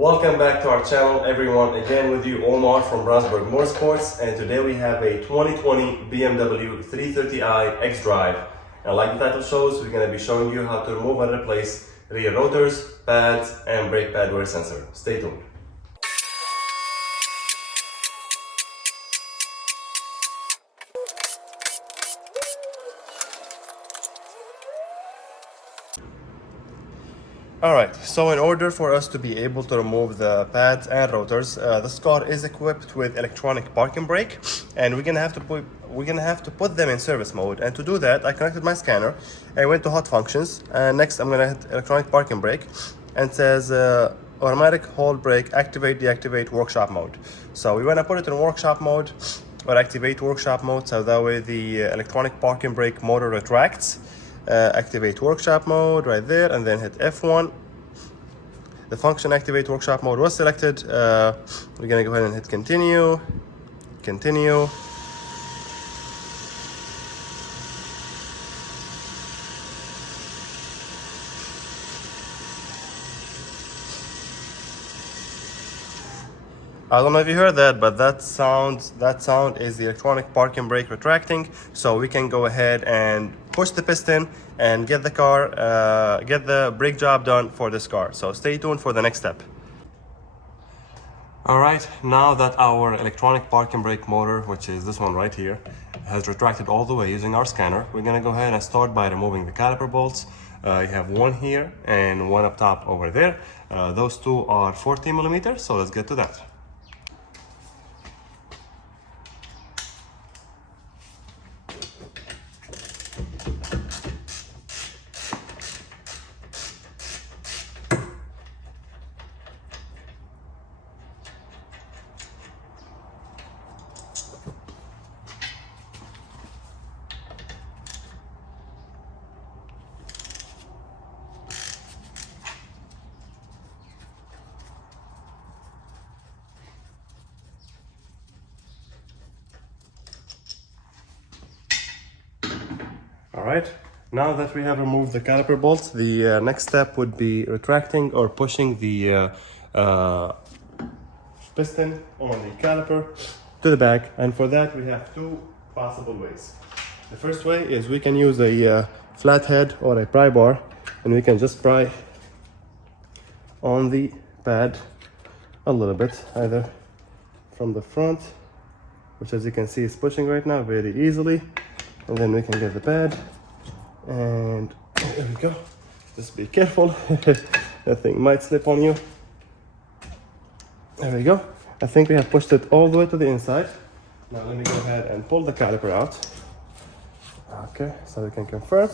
Welcome back to our channel, everyone. Again with you, Omar from Brownsburg Motorsports, and today we have a 2020 BMW 330i xDrive. And like the title shows, we're going to be showing you how to remove and replace rear rotors, pads, and brake pad wear sensor. Stay tuned. Alright, so in order for us to be able to remove the pads and rotors, this car is equipped with electronic parking brake, and we're gonna have to put them in service mode. And to do that, I connected my scanner and went to hot functions. And next, I'm gonna hit electronic parking brake, and it says automatic hold brake, activate, deactivate, workshop mode. So we wanna put it in workshop mode or activate workshop mode, so that way the electronic parking brake motor retracts. Activate workshop mode right there, and then hit F1. The function activate workshop mode was selected. We're gonna go ahead and hit continue. I don't know if you heard that, but that sound is the electronic parking brake retracting. So we can go ahead and push the piston and get the brake job done for this car. So stay tuned for the next step. All right, now that our electronic parking brake motor, which is this one right here, has retracted all the way using our scanner, we're gonna go ahead and start by removing the caliper bolts. You have one here and one up top over there. Those two are 40 millimeters, so let's get to that. Alright, now that we have removed the caliper bolts, the next step would be retracting or pushing the piston on the caliper to the back, and for that we have two possible ways. The first way is we can use a flathead or a pry bar, and we can just pry on the pad a little bit, either from the front, which as you can see is pushing right now very easily, and then we can get the pad, and there we go. Just be careful, that thing might slip on you. There we go. I think we have pushed it all the way to the inside. Now let me go ahead and pull the caliper out. Okay, so we can confirm,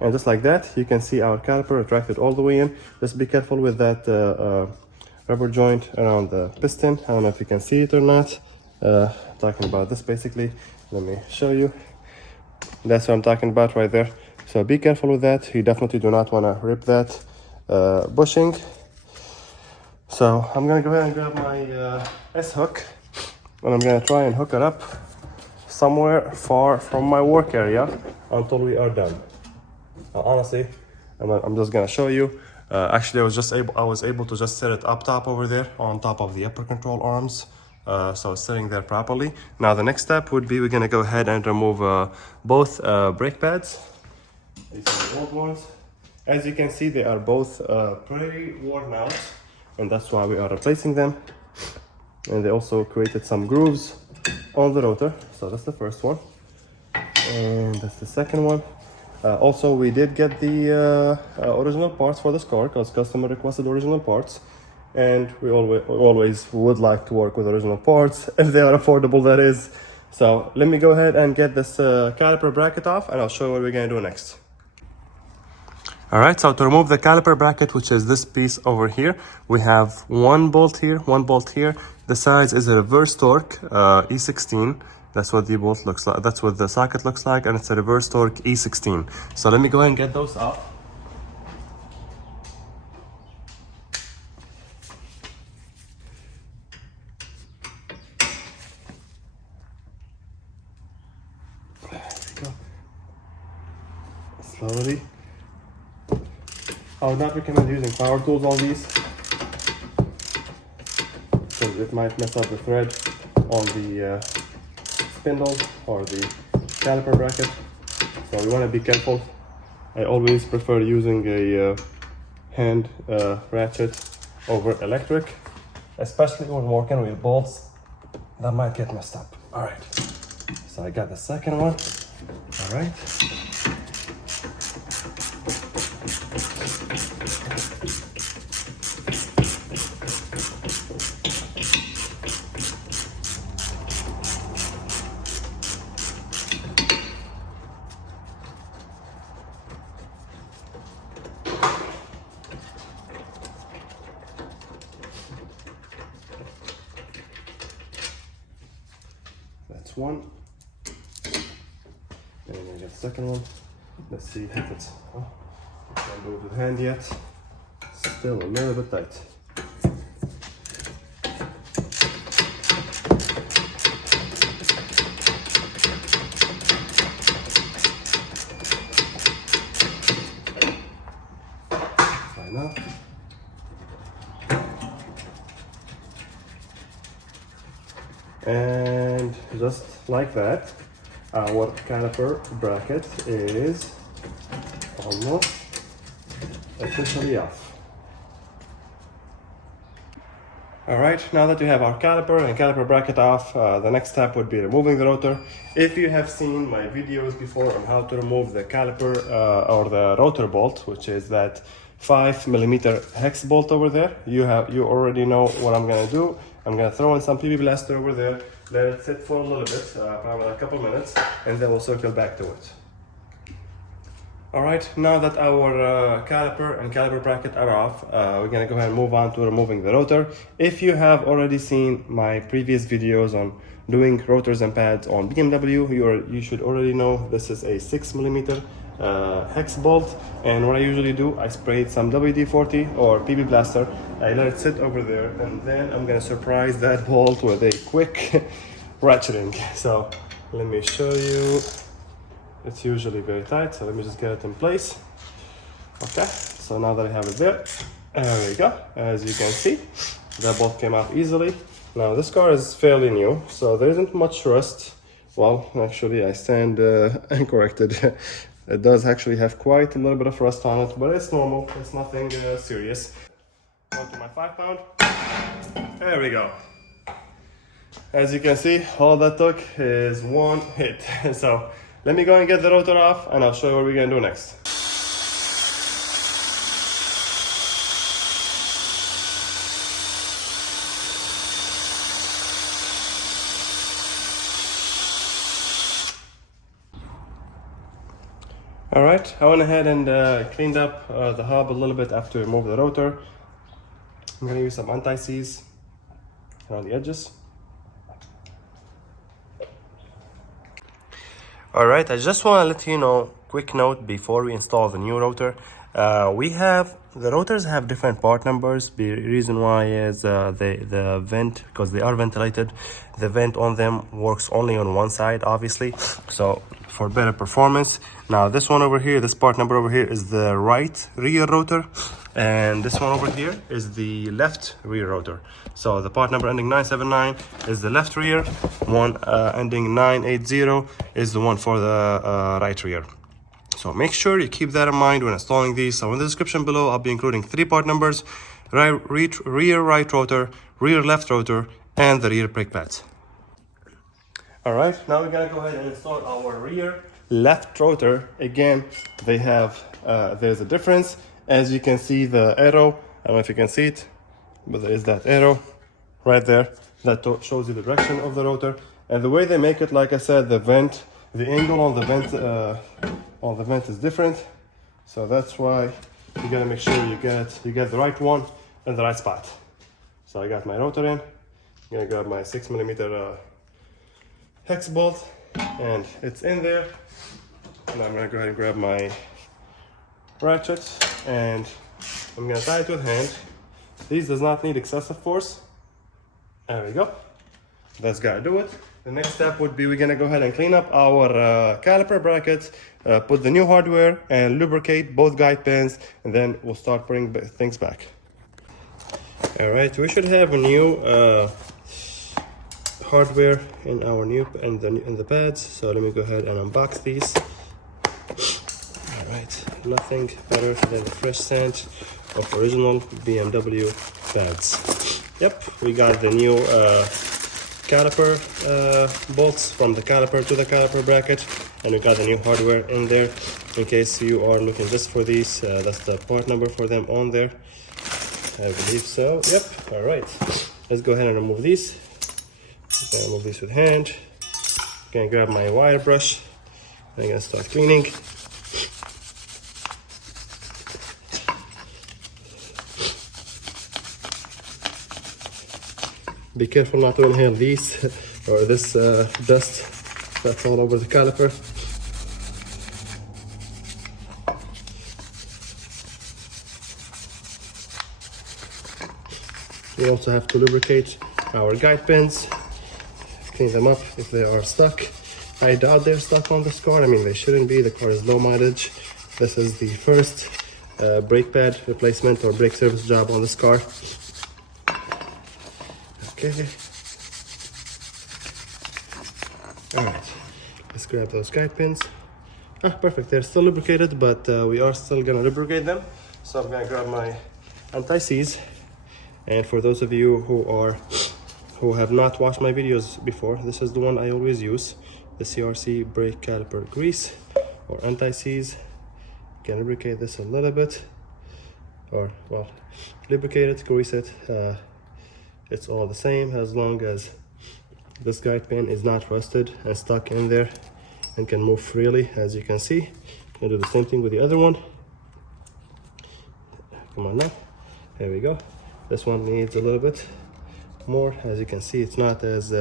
and just like that you can see our caliper retracted all the way in. Just be careful with that rubber joint around the piston. I don't know if you can see it or not. Talking about this basically. Let me show you. That's what I'm talking about right there. So be careful with that. You definitely do not want to rip that bushing. So I'm gonna go ahead and grab my S-hook, and I'm gonna try and hook it up somewhere far from my work area until we are done. Honestly, I'm just gonna show you. Actually, I was able to just set it up top over there on top of the upper control arms. So it's sitting there properly. Now the next step would be we're gonna go ahead and remove both brake pads. These are the old ones. As you can see, they are both pretty worn out, and that's why we are replacing them. And they also created some grooves on the rotor. So that's the first one, and that's the second one. Also, we did get the original parts for this car because customer requested original parts. And we always would like to work with original parts, if they are affordable, that is. So let me go ahead and get this caliper bracket off, and I'll show you what we're gonna do next. Alright, so to remove the caliper bracket, which is this piece over here, we have one bolt here, one bolt here. The size is a reverse torque E16. That's what the bolt looks like. That's what the socket looks like, and it's a reverse torque E16. So let me go ahead and get those off. Slowly. I would not recommend using power tools on these. since it might mess up the thread on the spindle or the caliper bracket. So we want to be careful. I always prefer using a hand ratchet over electric, especially when working with bolts that might get messed up. All right, so I got the second one. All right. That's one. And I got the second one. Let's see if it's can't move the hand yet. Still a little bit tight. Fine enough. And just like that, our caliper bracket is almost officially off. All right, now that we have our caliper and caliper bracket off, the next step would be removing the rotor. If you have seen my videos before on how to remove the caliper or the rotor bolt, which is that 5mm hex bolt over there, you already know what I'm gonna do. I'm gonna throw in some PB blaster over there, let it sit for a little bit, probably a couple minutes, and then we'll circle back to it. All right, now that our caliper and caliper bracket are off, we're gonna go ahead and move on to removing the rotor. If you have already seen my previous videos on doing rotors and pads on BMW, you should already know this is a 6mm hex bolt, and what I usually do, I sprayed some WD-40 or PB blaster. I let it sit over there, and then I'm gonna surprise that bolt with a quick ratcheting. So let me show you. It's usually very tight, so let me just get it in place. Okay, so now that I have it there we go. As you can see, that bolt came off easily. Now this car is fairly new, so there isn't much rust. Well, actually I stand incorrected. It does actually have quite a little bit of rust on it, but it's normal. It's nothing serious. On to my 5-pound. There we go. As you can see, all that took is one hit. So let me go and get the rotor off, and I'll show you what we're gonna do next. All right, I went ahead and cleaned up the hub a little bit after we removed the rotor. I'm gonna use some anti-seize around the edges. All right, I just want to let you know, quick note before we install the new rotor. The rotors have different part numbers. The reason why is the vent, because they are ventilated, the vent on them works only on one side, obviously, so for better performance. Now this one over here, this part number over here is the right rear rotor, and this one over here is the left rear rotor. So the part number ending 979 is the left rear, one ending 980 is the one for the right rear. So make sure you keep that in mind when installing these. So in the description below, I'll be including 3 part numbers: rear right rotor, rear left rotor, and the rear brake pads. All right, now we're gonna go ahead and install our rear left rotor. Again, they have, there's a difference. As you can see, the arrow, I don't know if you can see it, but there is that arrow right there that shows you the direction of the rotor. And the way they make it, like I said, the angle on the vent is different, so that's why you gotta make sure you get the right one in the right spot. So I got my rotor in. I'm gonna grab my 6mm hex bolt, and it's in there. And I'm gonna go ahead and grab my ratchet, and I'm gonna tie it with hand. These does not need excessive force. There we go. That's gotta do it. The next step would be we're gonna go ahead and clean up our caliper brackets, put the new hardware, and lubricate both guide pins, and then we'll start putting things back. All right, we should have a new hardware in our new in the pads. So let me go ahead and unbox these. All right, nothing better than the fresh scent of original BMW pads. Yep, we got the new caliper bolts from the caliper to the caliper bracket, and we got the new hardware in there. In case you are looking just for these, that's the part number for them on there. I believe so. Yep. All right. Let's go ahead and remove these. I'm gonna remove these with hand. I'm gonna grab my wire brush. I'm gonna start cleaning. Be careful not to inhale these or this dust that's all over the caliper. We also have to lubricate our guide pins, clean them up if they are stuck. I doubt they're stuck on this car. I mean, they shouldn't be. The car is low mileage. This is the first brake pad replacement or brake service job on this car. Okay. All right, let's grab those guide pins. Ah, perfect. They're still lubricated, but we are still gonna lubricate them. So I'm gonna grab my anti-seize. And for those of you who have not watched my videos before, this is the one I always use, the CRC brake caliper grease or anti-seize. You can lubricate this a little bit, or well, lubricate it, grease it. It's all the same as long as this guide pin is not rusted and stuck in there and can move freely, as you can see. I'll do the same thing with the other one. Come on now, there we go. This one needs a little bit more. As you can see, it's not as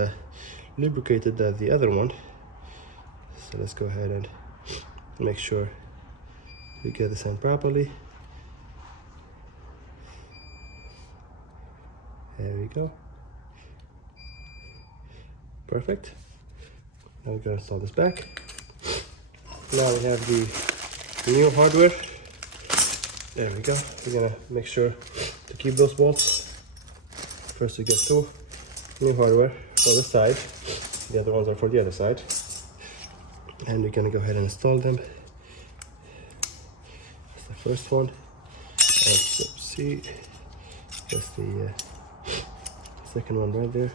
lubricated as the other one. So let's go ahead and make sure we get this in properly. There we go. Perfect. Now we're gonna install this back. Now we have the new hardware. There we go. We're gonna make sure to keep those bolts. First we get two new hardware for this side. The other ones are for the other side. And we're gonna go ahead and install them. That's the first one. And see, that's the second one right there.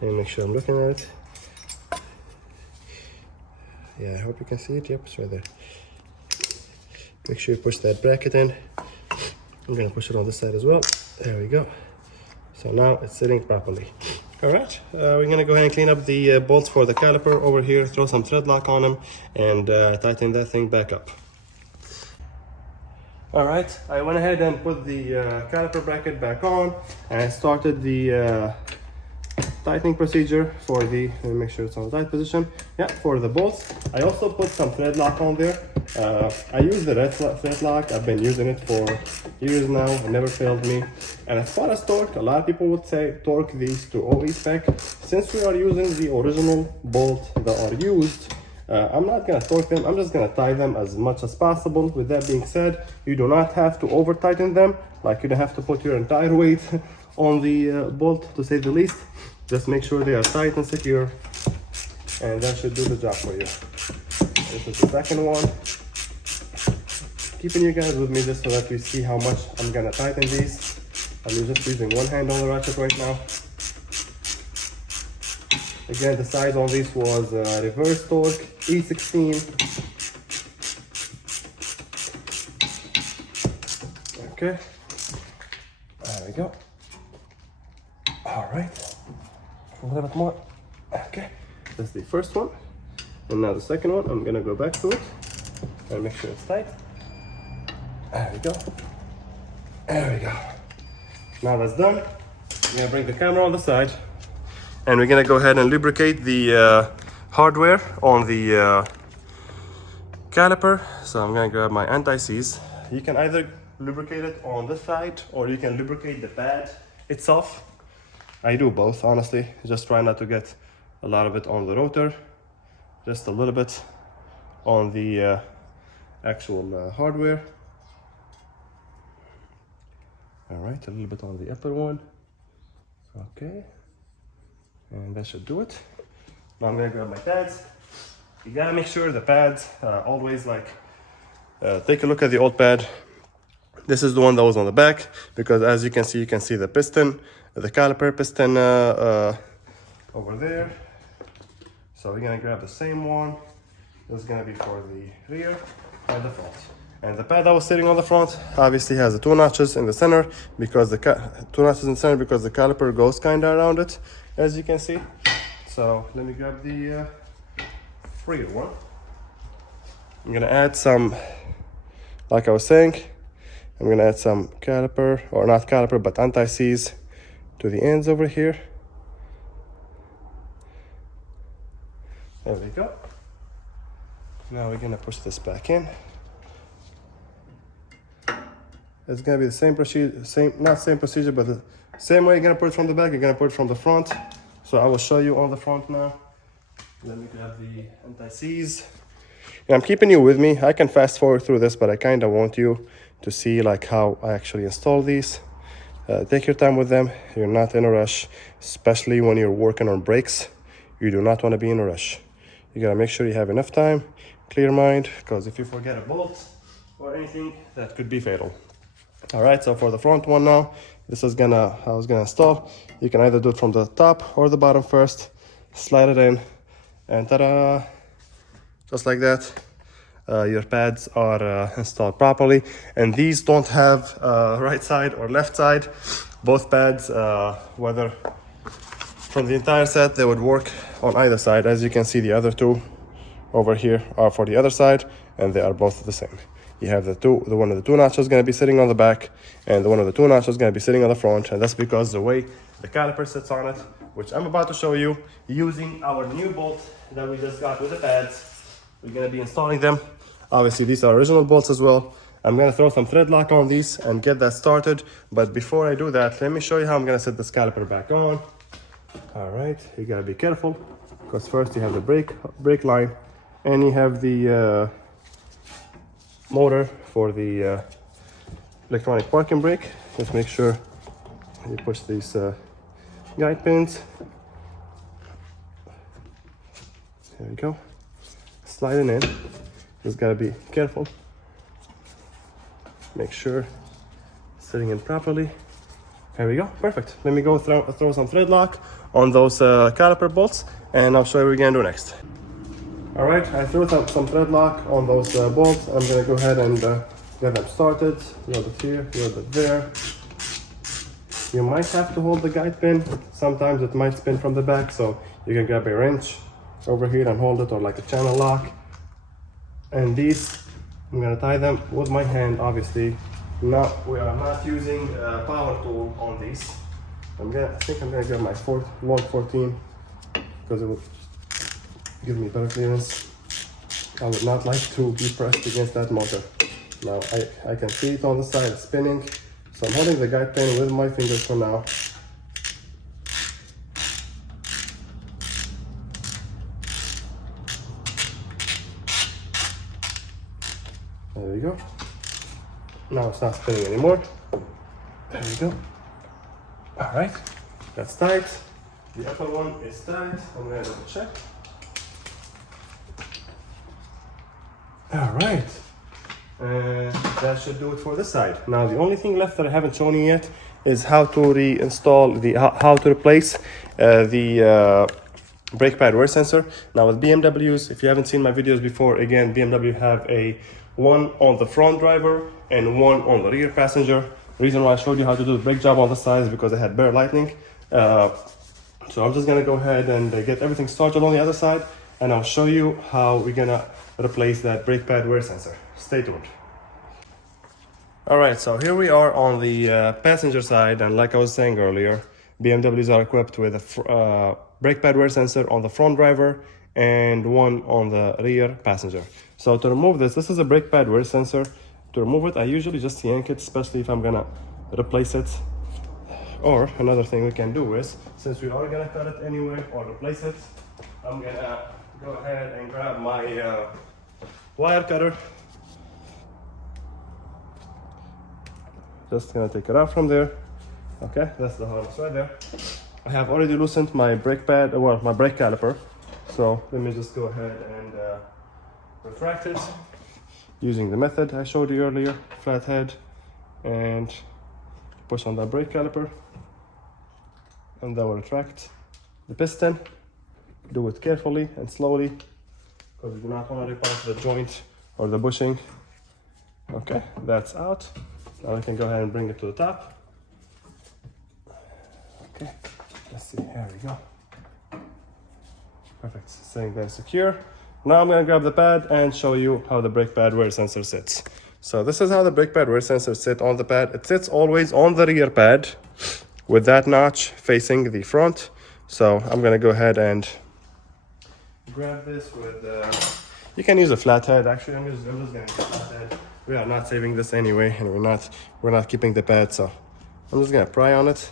Let me make sure I'm looking at it. Yeah, I hope you can see it. Yep, it's right there. Make sure you push that bracket in. I'm gonna push it on this side as well. There we go. So now it's sitting properly. All right, we're gonna go ahead and clean up the bolts for the caliper over here, throw some thread lock on them, and tighten that thing back up. All right, I went ahead and put the caliper bracket back on and started the tightening procedure for the, let me make sure it's on the tight position. Yeah, for the bolts. I also put some thread lock on there. I use the red thread lock. I've been using it for years now. It never failed me. And as far as torque, a lot of people would say torque these to OE spec. Since we are using the original bolts that are used, I'm not gonna torque them. I'm just gonna tie them as much as possible. With that being said, you do not have to over tighten them. Like you don't have to put your entire weight on the bolt, to say the least. Just make sure they are tight and secure, and that should do the job for you. This is the second one. Keeping you guys with me just so that we see how much I'm gonna tighten these. I'm just using one hand on the ratchet right now. Again, the size on this was reverse torque E16. Okay, there we go. All right. A little bit more. Okay, that's the first one, and now the second one. I'm gonna go back to it and make sure it's tight. There we go. There we go. Now that's done. I'm gonna bring the camera on the side, and we're gonna go ahead and lubricate the hardware on the caliper. So I'm gonna grab my anti-seize. You can either lubricate it on this side, or you can lubricate the pad itself. I do both, honestly. Just try not to get a lot of it on the rotor, just a little bit on the actual hardware. All right, a little bit on the upper one. Okay, and that should do it. Now I'm gonna grab my pads. You gotta make sure the pads always like, take a look at the old pad. This is the one that was on the back, because as you can see the piston, the caliper piston over there. So we're gonna grab the same one. This is gonna be for the rear and the front. And the pad that was sitting on the front obviously has the 2 notches in the center, because the 2 notches in the center because the caliper goes kinda around it, as you can see. So let me grab the rear one. I'm gonna add some, like I was saying, I'm gonna add some caliper, or not caliper, but anti-seize to the ends over here. There we go. Now we're gonna push this back in. It's gonna be the same procedure, not same procedure, but the same way you're gonna put it from the back, you're gonna put it from the front. So I will show you on the front now. Let me grab the anti-seize. And I'm keeping you with me. I can fast forward through this, but I kinda want you to see like how I actually install these. Take your time with them. You're not in a rush, especially when you're working on brakes. You do not wanna be in a rush. You gotta make sure you have enough time, clear mind, because if you forget a bolt or anything, that could be fatal. All right, so for the front one now, this is how I was gonna install. You can either do it from the top or the bottom first, slide it in, and ta-da, just like that. Your pads are installed properly, and these don't have right side or left side. Both pads, whether from the entire set, they would work on either side. As you can see, the other 2 over here are for the other side, and they are both the same. You have the one of the 2 notches is going to be sitting on the back, and the one of the 2 notches is going to be sitting on the front, and that's because the way the caliper sits on it, which I'm about to show you, using our new bolt that we just got with the pads. We're going to be installing them. Obviously, these are original bolts as well. I'm going to throw some thread lock on these and get that started. But before I do that, let me show you how I'm going to set this caliper back on. All right, you got to be careful, because first you have the brake line, and you have the motor for the electronic parking brake. Just make sure you push these guide pins. There we go. Sliding in. Just gotta be careful. Make sure it's sitting in properly. There we go. Perfect. Let me go throw some thread lock on those caliper bolts, and I'll show you what we're gonna do next. All right, I threw some thread lock on those bolts. I'm gonna go ahead and get them started. A little bit here, a little bit there. You might have to hold the guide pin. Sometimes it might spin from the back, so you can grab a wrench over here and hold it, or like a channel lock. And these, I'm gonna tie them with my hand, obviously. We are not using a power tool on these. I think I'm gonna grab my log 14, because it will give me better clearance. I would not like to be pressed against that motor. Now I can see it on the side spinning, so I'm holding the guide pin with my fingers for now. There we go. Now it's not spinning anymore. There we go. All right, that's tight. The upper one is tight. I'm gonna double check. All right, and that should do it for this side. Now the only thing left that I haven't shown you yet is how to reinstall how to replace the brake pad wear sensor. Now with BMWs, if you haven't seen my videos before, again, BMW have one on the front driver and one on the rear passenger. The reason why I showed you how to do the brake job on the side is because I had bare lightning. So I'm just gonna go ahead and get everything started on the other side, and I'll show you how we're gonna replace that brake pad wear sensor. Stay tuned. All right, so here we are on the passenger side, and like I was saying earlier, BMWs are equipped with a brake pad wear sensor on the front driver and one on the rear passenger. So to remove this is a brake pad wear sensor. To remove it, I usually just yank it, especially if I'm gonna replace it. Or another thing we can do is, since we are gonna cut it anyway or replace it, I'm gonna go ahead and grab my wire cutter. Just gonna take it out from there. Okay, that's the harness right there. I have already loosened my brake pad, well, my brake caliper. So let me just go ahead and retract it using the method I showed you earlier, flathead, and push on that brake caliper, and that will retract the piston. Do it carefully and slowly because we do not want to rip off the joint or the bushing. Okay, that's out. Now we can go ahead and bring it to the top. Okay, let's see, here we go. Perfect, staying there secure. Now I'm gonna grab the pad and show you how the brake pad wear sensor sits. So this is how the brake pad wear sensor sits on the pad. It sits always on the rear pad with that notch facing the front. So I'm gonna go ahead and grab this with, you can use a flathead. Actually, I'm just gonna use a flathead. We are not saving this anyway, and we're not keeping the pad, so I'm just gonna pry on it.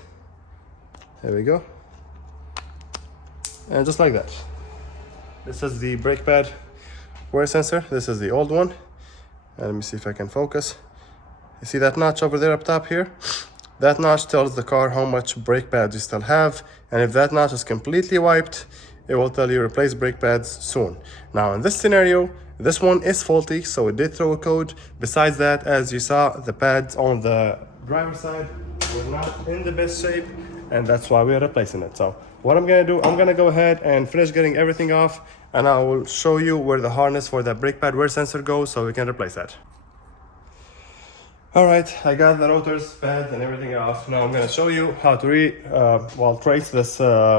There we go. And just like that. This is the brake pad wear sensor. This is the old one. And let me see if I can focus. You see that notch over there up top here? That notch tells the car how much brake pads you still have. And if that notch is completely wiped, it will tell you replace brake pads soon. Now in this scenario, this one is faulty, so it did throw a code. Besides that, as you saw, the pads on the driver's side were not in the best shape, and that's why we are replacing it. So what I'm gonna do, I'm gonna go ahead and finish getting everything off, and I will show you where the harness for the brake pad wear sensor goes so we can replace that. All right, I got the rotors, pads, and everything off. Now I'm gonna show you how to trace this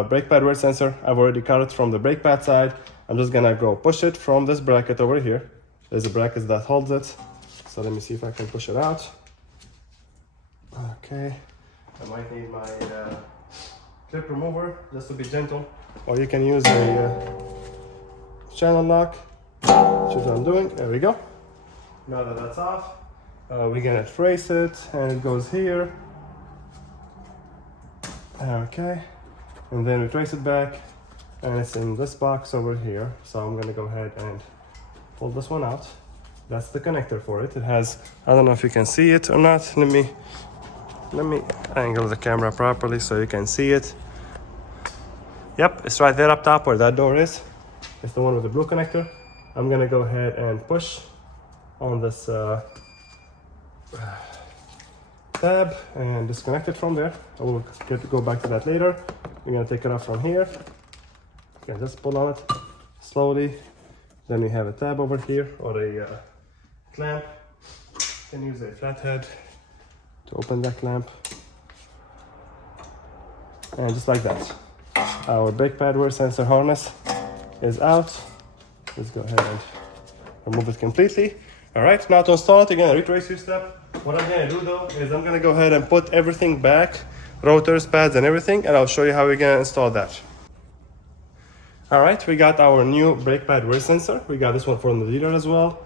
brake pad wear sensor. I've already cut it from the brake pad side. I'm just gonna go push it from this bracket over here. There's a bracket that holds it. So let me see if I can push it out. Okay, I might need my clip remover just to be gentle, or you can use a channel lock, which is what I'm doing. There we go. Now that that's off, we're gonna trace it, and it goes here. Okay, and then we trace it back, and it's in this box over here. So I'm gonna go ahead and pull this one out. That's the connector for it. It has, I don't know if you can see it or not. Let me angle the camera properly so you can see it. Yep, it's right there up top where that door is. It's the one with the blue connector. I'm gonna go ahead and push on this tab and disconnect it from there. I will go back to that later. We're gonna take it off from here. Okay, just pull on it slowly. Then we have a tab over here, or a clamp. You can use a flathead to open that clamp. And just like that, our brake pad wear sensor harness is out. Let's go ahead and remove it completely. All right, now to install it, you're gonna retrace your step. What I'm gonna do though is I'm gonna go ahead and put everything back, rotors, pads, and everything, and I'll show you how we're gonna install that. All right, we got our new brake pad wear sensor. We got this one from the dealer as well.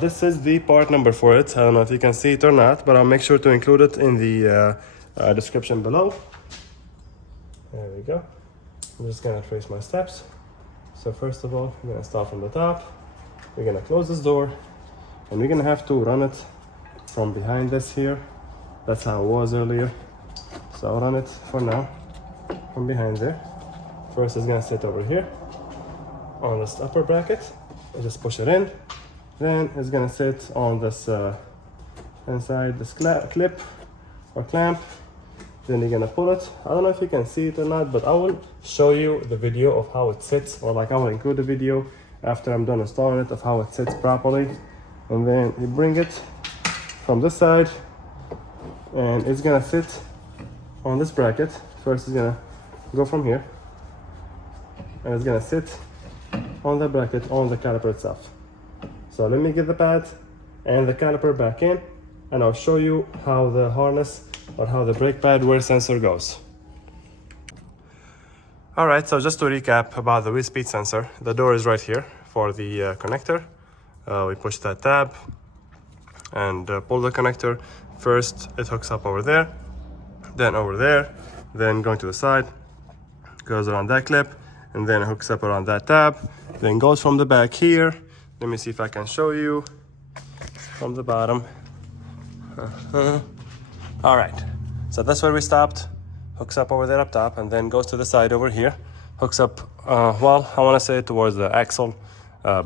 This is the part number for it. I don't know if you can see it or not, but I'll make sure to include it in the description below. There we go. I'm just gonna trace my steps. So first of all, we're gonna start from the top. We're gonna close this door, and we're gonna have to run it from behind this here. That's how it was earlier. So I'll run it for now from behind there. First, it's gonna sit over here on this upper bracket. I just push it in. Then it's gonna sit on this inside this clip or clamp. Then you're gonna pull it. I don't know if you can see it or not, but I will show you the video of how it sits, or like I will include a video after I'm done installing it of how it sits properly. And then you bring it from this side, and it's gonna sit on this bracket. First, it's gonna go from here, and it's gonna sit on the bracket on the caliper itself. So let me get the pad and the caliper back in, and I'll show you how the harness or how the brake pad wear sensor goes. All right, so just to recap about the wheel speed sensor, the door is right here for the connector. We push that tab and pull the connector. First, it hooks up over there, then over there, then going to the side, goes around that clip, and then it hooks up around that tab, then goes from the back here. Let me see if I can show you from the bottom. All right, so that's where we stopped. Hooks up over there up top and then goes to the side over here. Hooks up, well, I want to say towards the axle,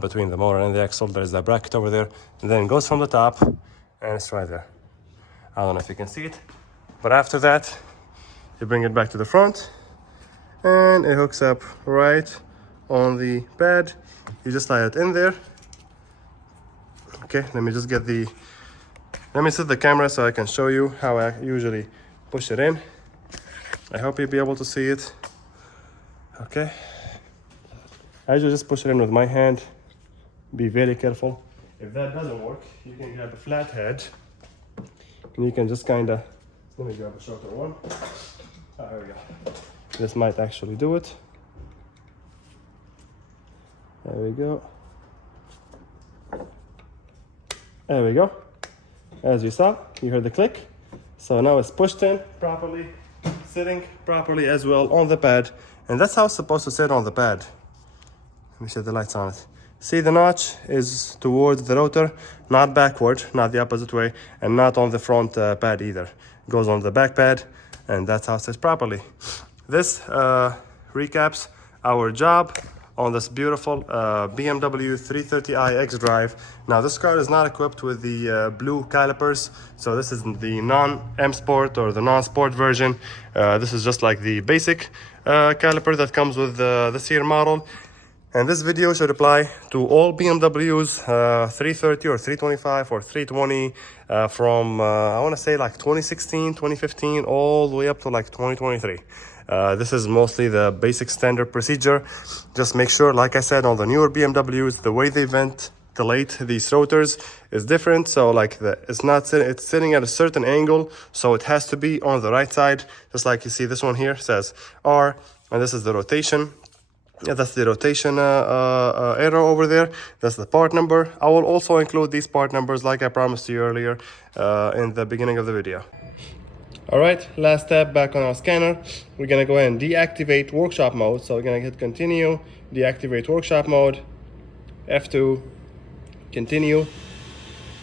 between the motor and the axle. There's that bracket over there. And then it goes from the top and it's right there. I don't know if you can see it, but after that, you bring it back to the front and it hooks up right on the pad. You just slide it in there. Okay, let me set the camera so I can show you how I usually push it in. I hope you'll be able to see it. Okay. I usually just push it in with my hand. Be very careful. If that doesn't work, you can grab a flathead and you can just kind of, let me grab a shorter one. There we go. This might actually do it. There we go. There we go. As you saw, you heard the click. So now it's pushed in properly, sitting properly as well on the pad. And that's how it's supposed to sit on the pad. Let me set the lights on it. See, the notch is towards the rotor, not backward, not the opposite way, and not on the front pad either. It goes on the back pad, and that's how it sits properly. This recaps our job on this beautiful BMW 330i xDrive. Now this car is not equipped with the blue calipers, so this is the non-M Sport or the non-sport version. This is just like the basic caliper that comes with this here model. And this video should apply to all BMWs 330 or 325 or 320 from I want to say like 2016, 2015, all the way up to like 2023. This is mostly the basic standard procedure. Just make sure, like I said, on the newer BMWs, the way they ventilate these rotors is different. So like it's sitting at a certain angle, so it has to be on the right side. Just like you see this one here says R, and this is the rotation. Yeah, that's the rotation arrow over there. That's the part number. I will also include these part numbers like I promised you earlier in the beginning of the video. All right, last step back on our scanner. We're gonna go ahead and deactivate workshop mode. So we're gonna hit continue, deactivate workshop mode, F2, continue.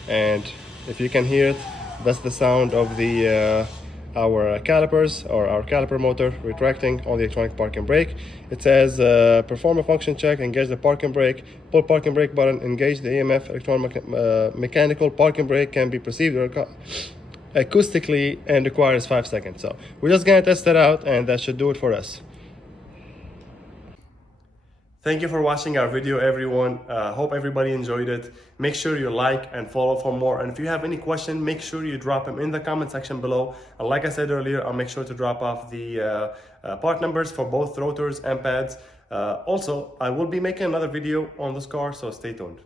And if you can hear it, that's the sound of the our calipers or our caliper motor retracting on the electronic parking brake. It says perform a function check, engage the parking brake, pull parking brake button, engage the EMF. Electronic mechanical parking brake can be perceived acoustically and requires 5 seconds. So we're just gonna test that out, and that should do it for us. Thank you for watching our video, everyone. Hope everybody enjoyed it. Make sure you like and follow for more. And if you have any question, make sure you drop them in the comment section below. And like I said earlier, I'll make sure to drop off the part numbers for both rotors and pads. Also, I will be making another video on this car, so stay tuned.